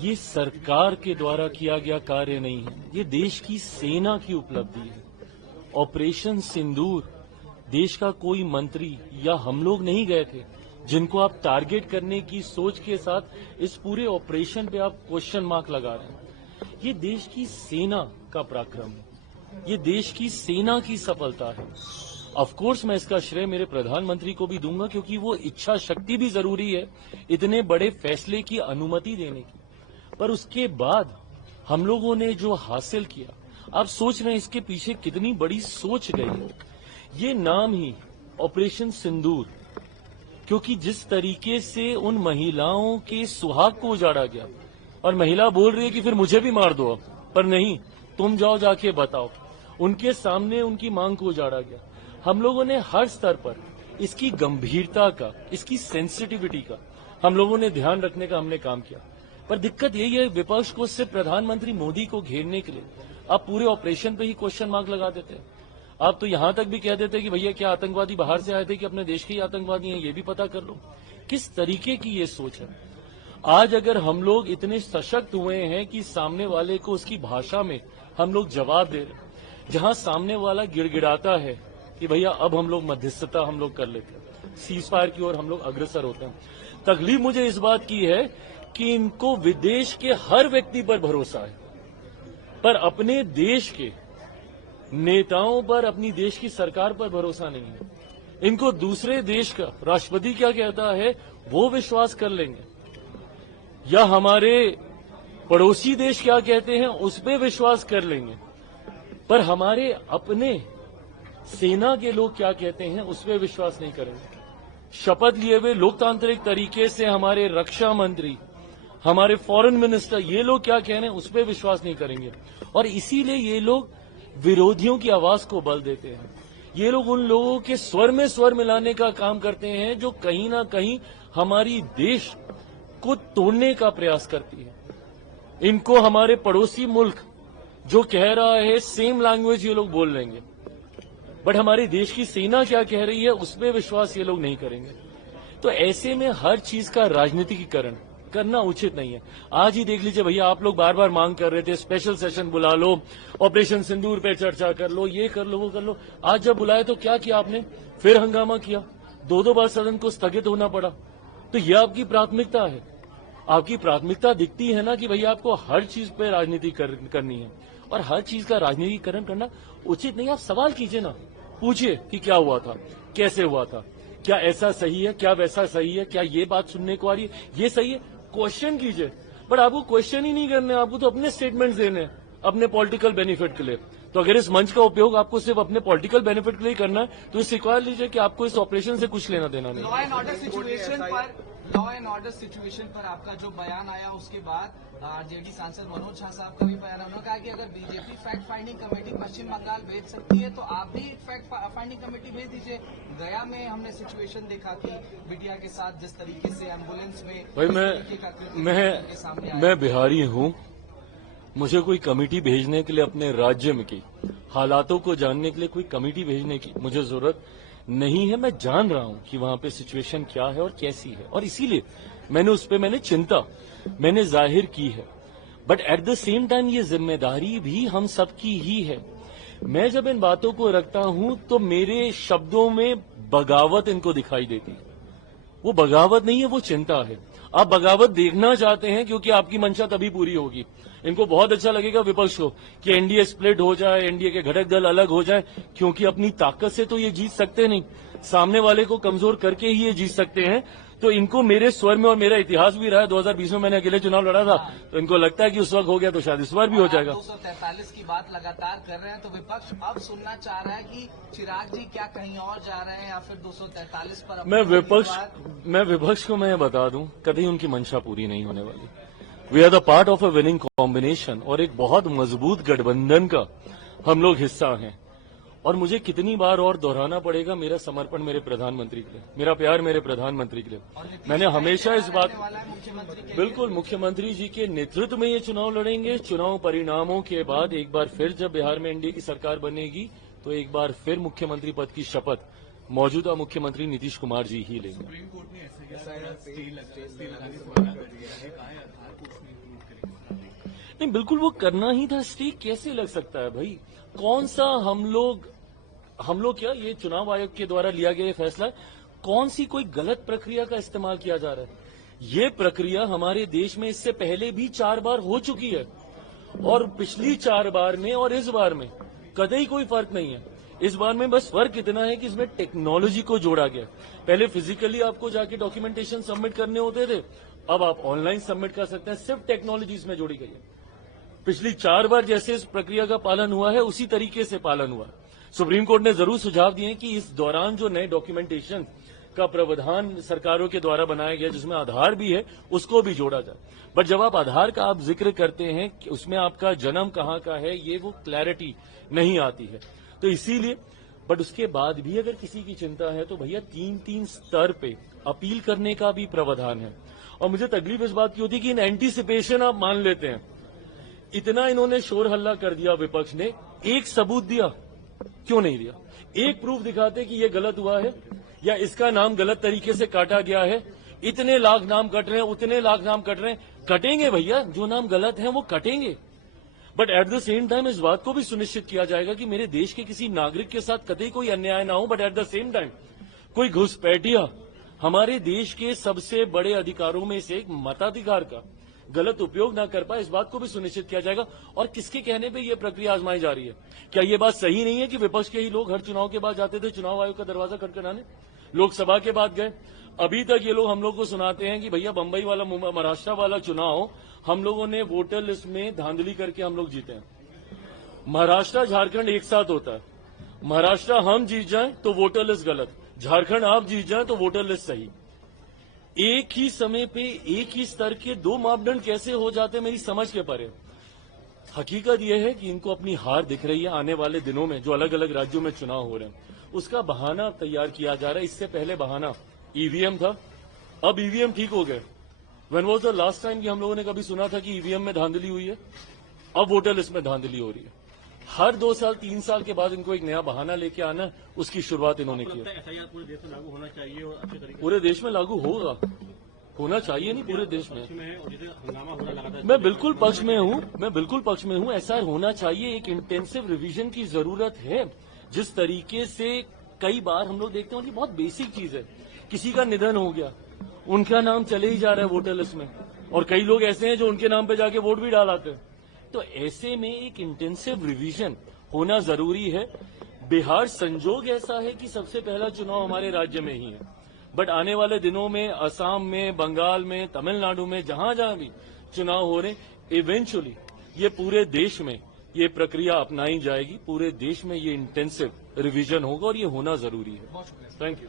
ये सरकार के द्वारा किया गया कार्य नहीं है, ये देश की सेना की उपलब्धि है। ऑपरेशन सिंदूर देश का कोई मंत्री या हम लोग नहीं गए थे, जिनको आप टारगेट करने की सोच के साथ इस पूरे ऑपरेशन पे आप क्वेश्चन मार्क लगा रहे हैं। ये देश की सेना का पराक्रम है, ये देश की सेना की सफलता है। ऑफ कोर्स मैं इसका श्रेय मेरे प्रधानमंत्री को भी दूंगा, क्योंकि वो इच्छा शक्ति भी जरूरी है इतने बड़े फैसले की अनुमति देने की। पर उसके बाद हम लोगों ने जो हासिल किया, आप सोच रहे हैं इसके पीछे कितनी बड़ी सोच गई है। ये नाम ही ऑपरेशन सिंदूर, क्योंकि जिस तरीके से उन महिलाओं के सुहाग को उजाड़ा गया, और महिला बोल रही है कि फिर मुझे भी मार दो अब, पर नहीं, तुम जाओ जाके बताओ, उनके सामने उनकी मांग को उजाड़ा गया। हम लोगों ने हर स्तर पर इसकी गंभीरता का, इसकी सेंसिटिविटी का हम लोगों ने ध्यान रखने का हमने काम किया। पर दिक्कत यही है, विपक्ष को सिर्फ प्रधानमंत्री मोदी को घेरने के लिए आप पूरे ऑपरेशन पे ही क्वेश्चन मार्क लगा देते हैं। आप तो यहां तक भी कह देते हैं कि भैया क्या आतंकवादी बाहर से आए थे कि अपने देश के ही आतंकवादी हैं, ये भी पता कर लो। किस तरीके की ये सोच है। आज अगर हम लोग इतने सशक्त हुए हैं कि सामने वाले को उसकी भाषा में हम लोग जवाब दे रहे हैं, जहां सामने वाला गिड़गिड़ाता है कि भैया अब हम लोग मध्यस्थता हम लोग कर लेते हैं, सीज फायर की ओर हम लोग अग्रसर होते हैं। तकलीफ मुझे इस बात की है कि इनको विदेश के हर व्यक्ति पर भरोसा है, पर अपने देश के नेताओं पर, अपनी देश की सरकार पर भरोसा नहीं है। इनको दूसरे देश का राष्ट्रपति क्या कहता है वो विश्वास कर लेंगे, या हमारे पड़ोसी देश क्या कहते हैं उस पर विश्वास कर लेंगे, पर हमारे अपने सेना के लोग क्या कहते हैं उस पर विश्वास नहीं करेंगे। शपथ लिए हुए लोकतांत्रिक तरीके से हमारे रक्षा मंत्री, हमारे फॉरेन मिनिस्टर, ये लोग क्या कह रहे हैं उस पर विश्वास नहीं करेंगे। और इसीलिए ये लोग विरोधियों की आवाज को बल देते हैं। ये लोग उन लोगों के स्वर में स्वर मिलाने का काम करते हैं जो कहीं ना कहीं हमारी देश को तोड़ने का प्रयास करती है। इनको हमारे पड़ोसी मुल्क जो कह रहा है सेम लैंग्वेज ये लोग बोल लेंगे, बट हमारे देश की सेना क्या कह रही है उस पर विश्वास ये लोग नहीं करेंगे। तो ऐसे में हर चीज का राजनीतिकीकरण करना उचित नहीं है। आज ही देख लीजिए भैया, आप लोग बार बार मांग कर रहे थे स्पेशल सेशन बुला लो, ऑपरेशन सिंदूर पे चर्चा कर लो, ये कर लो वो कर लो। आज जब बुलाए तो क्या किया आपने, फिर हंगामा किया, दो बार सदन को स्थगित होना पड़ा। तो ये आपकी प्राथमिकता है, आपकी प्राथमिकता दिखती है ना कि भैया आपको हर चीज पे राजनीति करनी है, और हर चीज का राजनीतिकरण करना उचित नहीं। आप सवाल कीजिए ना, पूछिए कि क्या हुआ था, कैसे हुआ था, क्या ऐसा सही है, क्या वैसा सही है, क्या ये बात सुनने को आ रही है, ये सही है, क्वेश्चन कीजिए। बट आपको क्वेश्चन ही नहीं करने, आपको तो अपने स्टेटमेंट्स देने हैं अपने पॉलिटिकल बेनिफिट के लिए। तो अगर इस मंच का उपयोग आपको सिर्फ अपने पॉलिटिकल बेनिफिट के लिए करना है तो स्वीकार लीजिए कि आपको इस ऑपरेशन से कुछ लेना देना नहीं। लॉ एंड ऑर्डर सिचुएशन पर आपका जो बयान आया उसके बाद आरजेडी सांसद मनोज झा साहब का भी बयान, उन्होंने कहा कि अगर बीजेपी फैक्ट फाइंडिंग कमेटी पश्चिम बंगाल भेज सकती है तो आप भी फैक्ट फाइंडिंग कमेटी भेज दीजिए। गया में हमने सिचुएशन देखा कि बिटिया के साथ जिस तरीके से एम्बुलेंस में भाई मैं बिहारी हूं, मुझे कोई कमेटी भेजने के लिए अपने राज्य में की हालातों को जानने के लिए कोई कमेटी भेजने की मुझे जरूरत नहीं है। मैं जान रहा हूं कि वहां पे सिचुएशन क्या है और कैसी है, और इसीलिए मैंने चिंता मैंने जाहिर की है। But at the same time ये जिम्मेदारी भी हम सबकी ही है। मैं जब इन बातों को रखता हूं तो मेरे शब्दों में बगावत इनको दिखाई देती है। वो बगावत नहीं है, वो चिंता है। आप बगावत देखना चाहते हैं क्योंकि आपकी मंशा तभी पूरी होगी। इनको बहुत अच्छा लगेगा विपक्ष को कि एनडीए स्प्लिट हो जाए, एनडीए के घटक दल अलग हो जाए, क्योंकि अपनी ताकत से तो ये जीत सकते नहीं, सामने वाले को कमजोर करके ही ये जीत सकते हैं। तो इनको मेरे स्वर में, और मेरा इतिहास भी रहा है, 2020 में मैंने अकेले चुनाव लड़ा था, तो इनको लगता है कि उस वक्त हो गया तो शायद इस बार भी हो जाएगा। 243 की बात लगातार कर रहे हैं तो विपक्ष अब सुनना चाह रहा है कि चिराग जी क्या कहीं और जा रहे हैं या फिर 243 पर। मैं विपक्ष को मैं बता दूं, कभी उनकी मंशा पूरी नहीं होने वाली। We are the part of a winning combination, और एक बहुत मजबूत गठबंधन का हम लोग हिस्सा हैं। और मुझे कितनी बार और दोहराना पड़ेगा मेरा समर्पण मेरे प्रधानमंत्री के लिए, मेरा प्यार मेरे प्रधानमंत्री के लिए। मैंने हमेशा इस बात, बिल्कुल मुख्यमंत्री जी के नेतृत्व में ये चुनाव लड़ेंगे। चुनाव परिणामों के बाद एक बार फिर जब बिहार में एनडीए की सरकार बनेगी तो एक बार फिर मुख्यमंत्री पद की शपथ मौजूदा मुख्यमंत्री नीतीश कुमार जी ही लेंगे। सुप्रीम कोर्ट ने ऐसा स्टे लगाने से मना कर दिया है, कहा है आधार को उसमें इंक्लूड करें। नहीं, बिल्कुल वो करना ही था। स्टे कैसे लग सकता है भाई? कौन सा हम लोग क्या, ये चुनाव आयोग के द्वारा लिया गया ये फैसला है? कौन सी कोई गलत प्रक्रिया का इस्तेमाल किया जा रहा है? ये प्रक्रिया हमारे देश में इससे पहले भी 4 बार हो चुकी है, और पिछली 4 बार में और इस बार में कतई कोई फर्क नहीं है। इस बार में बस फर्क इतना है कि इसमें टेक्नोलॉजी को जोड़ा गया। पहले फिजिकली आपको जाके डॉक्यूमेंटेशन सबमिट करने होते थे, अब आप ऑनलाइन सबमिट कर सकते हैं। सिर्फ टेक्नोलॉजी इसमें जोड़ी गई है। पिछली 4 बार जैसे इस प्रक्रिया का पालन हुआ है, उसी तरीके से पालन हुआ। सुप्रीम कोर्ट ने जरूर सुझाव दिए कि इस दौरान जो नए डॉक्यूमेंटेशन का प्रावधान सरकारों के द्वारा बनाया गया, जिसमें आधार भी है, उसको भी जोड़ा जाए। बट जब आप आधार का आप जिक्र करते हैं कि उसमें आपका जन्म कहाँ का है, ये वो क्लैरिटी नहीं आती है। तो इसीलिए, बट उसके बाद भी अगर किसी की चिंता है तो भैया 3-3 स्तर पे अपील करने का भी प्रावधान है। और मुझे तकलीफ इस बात की होती है कि इन एंटीसिपेशन आप मान लेते हैं। इतना इन्होंने शोर हल्ला कर दिया, विपक्ष ने एक सबूत दिया, क्यों नहीं दिया? एक प्रूफ दिखाते कि ये गलत हुआ है या इसका नाम गलत तरीके से काटा गया है। इतने लाख नाम कट रहे हैं, उतने लाख नाम कट रहे हैं। कटेंगे भैया, जो नाम गलत है वो कटेंगे। But at the same time इस बात को भी सुनिश्चित किया जाएगा कि मेरे देश के किसी नागरिक के साथ कतई कोई अन्याय ना हो। But at the same time कोई घुसपैठिया हमारे देश के सबसे बड़े अधिकारों में से एक मताधिकार का गलत उपयोग ना कर पाए, इस बात को भी सुनिश्चित किया जाएगा। और किसके कहने पे ये प्रक्रिया आजमाई जा रही है? क्या ये बात सही नहीं है कि विपक्ष के ही लोग हर चुनाव के बाद जाते थे चुनाव आयोग का दरवाजा खटखटाने? लोकसभा के बाद गए, अभी तक ये लोग हम लोग को सुनाते हैं कि भैया बंबई वाला, महाराष्ट्र वाला चुनाव हम लोगों ने वोटर लिस्ट में धांधली करके हम लोग जीते हैं। महाराष्ट्र झारखंड एक साथ होता है। महाराष्ट्र हम जीत जाएं तो वोटर लिस्ट गलत, झारखंड आप जीत जाएं तो वोटर लिस्ट सही। एक ही समय पे एक ही स्तर के 2 मापदंड कैसे हो जाते, मेरी समझ के परे। हकीकत यह है कि इनको अपनी हार दिख रही है। आने वाले दिनों में जो अलग अलग राज्यों में चुनाव हो रहे हैं, उसका बहाना तैयार किया जा रहा है। इससे पहले बहाना ईवीएम था, अब ईवीएम ठीक हो गए। When was the last time कि हम लोगों ने कभी सुना था कि ईवीएम में धांधली हुई है? अब वोटर लिस्ट में धांधली हो रही है। हर 2 साल 3 साल के बाद इनको एक नया बहाना लेके आना, उसकी शुरुआत इन्होंने की है। एफआईआर पूरे देश में लागू होना चाहिए और अच्छे तरीके पूरे देश में लागू होगा, होना चाहिए, नहीं पूरे देश में। से और जैसे हंगामा हो रहा लगातार, मैं बिल्कुल पक्ष में हूं। एसआर होना चाहिए। एक इंटेंसिव रिवीजन की जरूरत है। जिस तरीके से कई बार हम लोग देखते हैं कि बहुत बेसिक चीज है, किसी का निधन हो गया, उनका नाम चले ही जा रहा है वोटर लिस्ट में, और कई लोग ऐसे हैं जो उनके नाम पे जाके वोट भी डालाते हैं। तो ऐसे में एक इंटेंसिव रिवीजन होना जरूरी है। बिहार संजोग ऐसा है कि सबसे पहला चुनाव हमारे राज्य में ही है, बट आने वाले दिनों में असम में, बंगाल में, तमिलनाडु में, जहां जहां भी चुनाव हो रहे, इवेंचुअली ये पूरे देश में ये प्रक्रिया अपनाई जाएगी। पूरे देश में ये इंटेंसिव रिवीजन होगा और ये होना जरूरी है। बहुत शुक्रिया। Thank you.